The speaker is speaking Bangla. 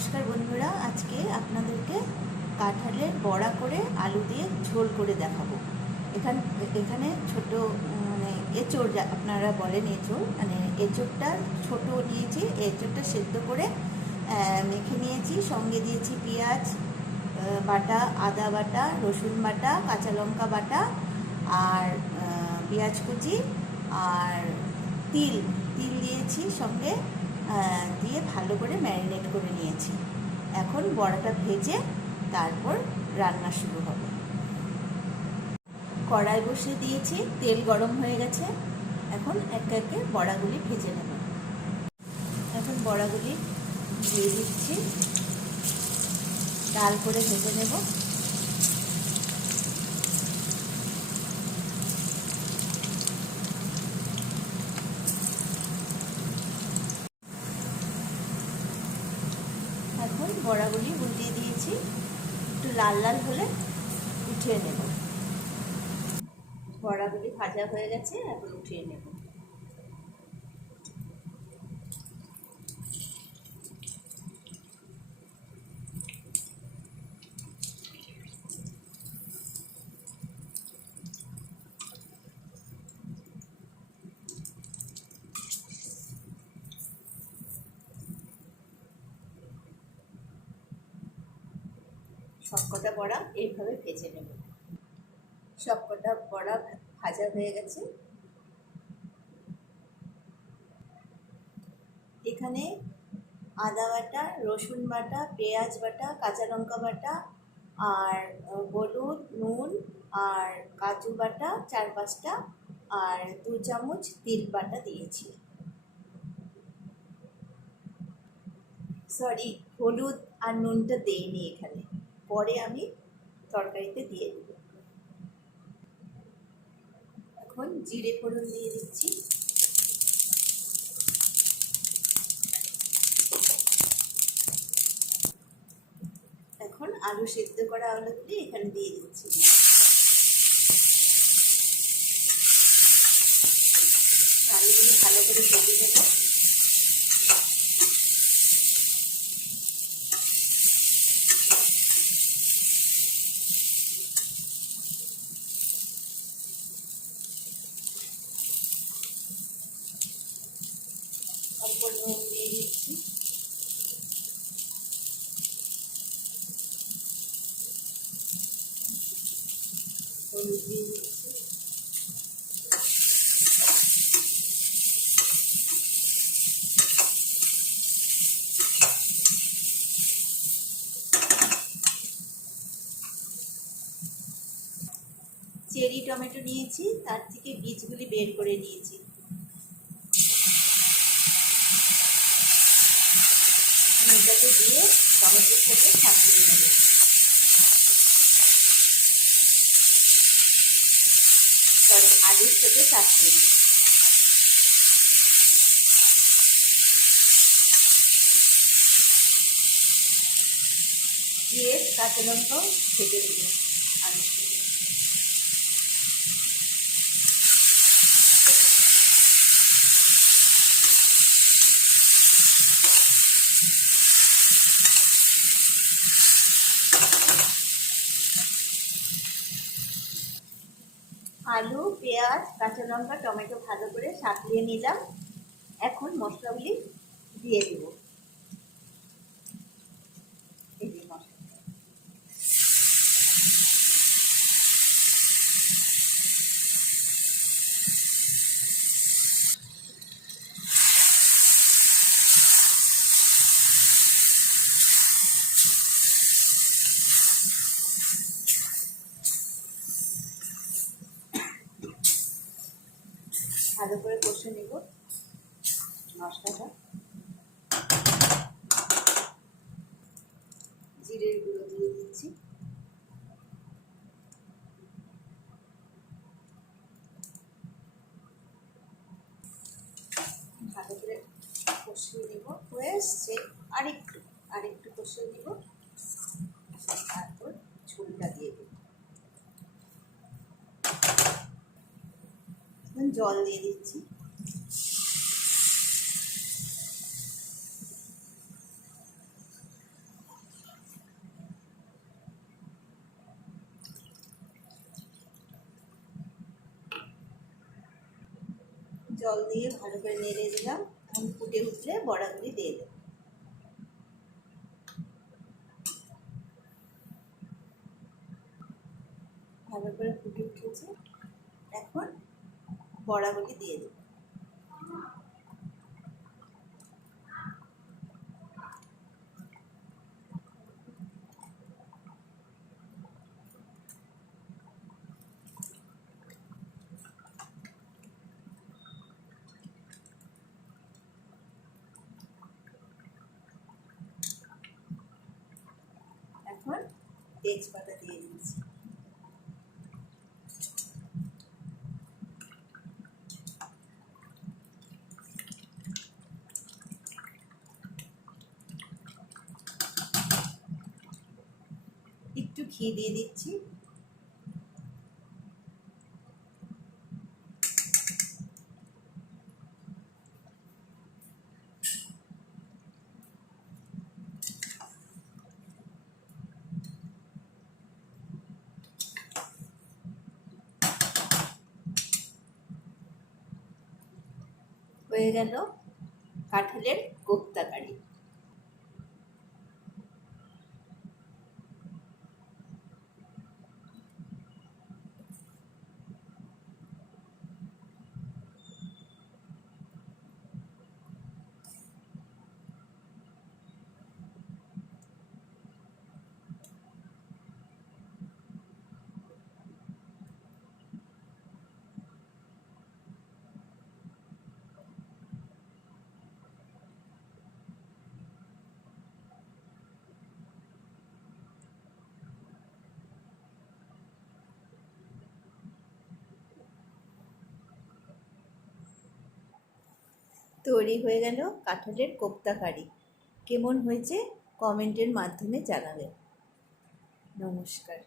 নমস্কার বন্ধুরা, আজকে আপনাদেরকে কাঁঠালের বড়া করে আলু দিয়ে ঝোল করে দেখাবো। এখানে ছোট মানে এঁচোড়, যা আপনারা বলেন এঁচোড়, মানে এঁচোড়টা ছোট নিয়েছি। এঁচোড়টা সেদ্ধ করে মেখে নিয়েছি। সঙ্গে দিয়েছি পেঁয়াজ বাটা, আদা বাটা, রসুন বাটা, কাঁচা লঙ্কা বাটা আর পেঁয়াজ কুচি আর তিল দিয়েছি সঙ্গে, দিয়ে ভালো করে ম্যারিনেট করে নিয়েছি। এখন বড়াটা ভেজে তারপর রান্না শুরু হবে। কড়াই বসিয়ে দিয়েছি, তেল গরম হয়ে গেছে। এখন একে একে বড়াগুলি ভেজে নেব। এখন বড়াগুলি দিয়ে দিচ্ছি, লাল করে ভেজে নেব। এখন বড়াগুলি উল্টিয়ে দিয়েছি, একটু লাল লাল হলে উঠিয়ে নেব। বড়াগুলি ভাজা হয়ে গেছে, এখন উঠিয়ে নেব। সবকটা বড়া এইভাবে ভেজে নেব। সবকটা বড়া ভাজা হয়ে গেছে। এখানে আদা বাটা, রসুন বাটা, পেঁয়াজ বাটা, কাঁচা লঙ্কা বাটা আর হলুদ, নুন আর কাজু বাটা 4-5টা আর 2 চামচ তিল বাটা দিয়েছি। সরি, হলুদ আর নুনটা দেইনি এখানে, পরে আমি তরকারিতে দিয়ে দেব। এখন জিরে ফোড়ন দিয়ে দিচ্ছি। এখন আলু সেদ্ধ করা আলুগুলি এখানে দিয়ে দিচ্ছি। আলুগুলি ভালো করে ভেজে নেব। অল্প নুন দিয়ে দিচ্ছি। হলুদ দিয়ে দিচ্ছি। চেরি টমেটো নিয়েছি, তার থেকে বীজগুলি বের করে নিয়েছি। এটাকে দিয়ে টমেটোর সাথে ছাপিয়ে নেব। সরি, আলুর সাথে ছাপিয়ে নেব। দিয়ে কাঁচা লঙ্কাও ছেড়ে দেবো আলুর সাথে। আলু, পেঁয়াজ, কাঁচা লঙ্কা, টমেটো ভালো করে সাঁতলিয়ে নিলাম। এখন মশলাগুলি দিয়ে দেব। এই যে মশলা, ভালো করে কষে নেব মশলাটা। জিরের গুঁড়ো দিয়ে দিচ্ছি। ভালো করে কষিয়ে নেব। হয়ে এসছে, আরেকটু কষিয়ে নেব। তারপর ঝোলটা দিয়ে দেব। জল দিয়ে দিচ্ছি। জল দিয়ে ভালো করে নেড়ে দিলাম। এখন ফুটে উঠলে বড়াগুলি দিয়ে দেবো। ভালো করে ফুটে উঠেছে, এখন বড়াগুলি দিয়ে দেবো। এখন তেজপাতা দিয়ে দিচ্ছি। একটু ঘি দিয়ে দিচ্ছি। হয়ে গেল কাঁঠালের কোপ্তা কারি। তৈরি হয়ে গেল কাঁঠালের কোপ্তা কারি। কেমন হয়েছে কমেন্টের মাধ্যমে জানাবেন। নমস্কার।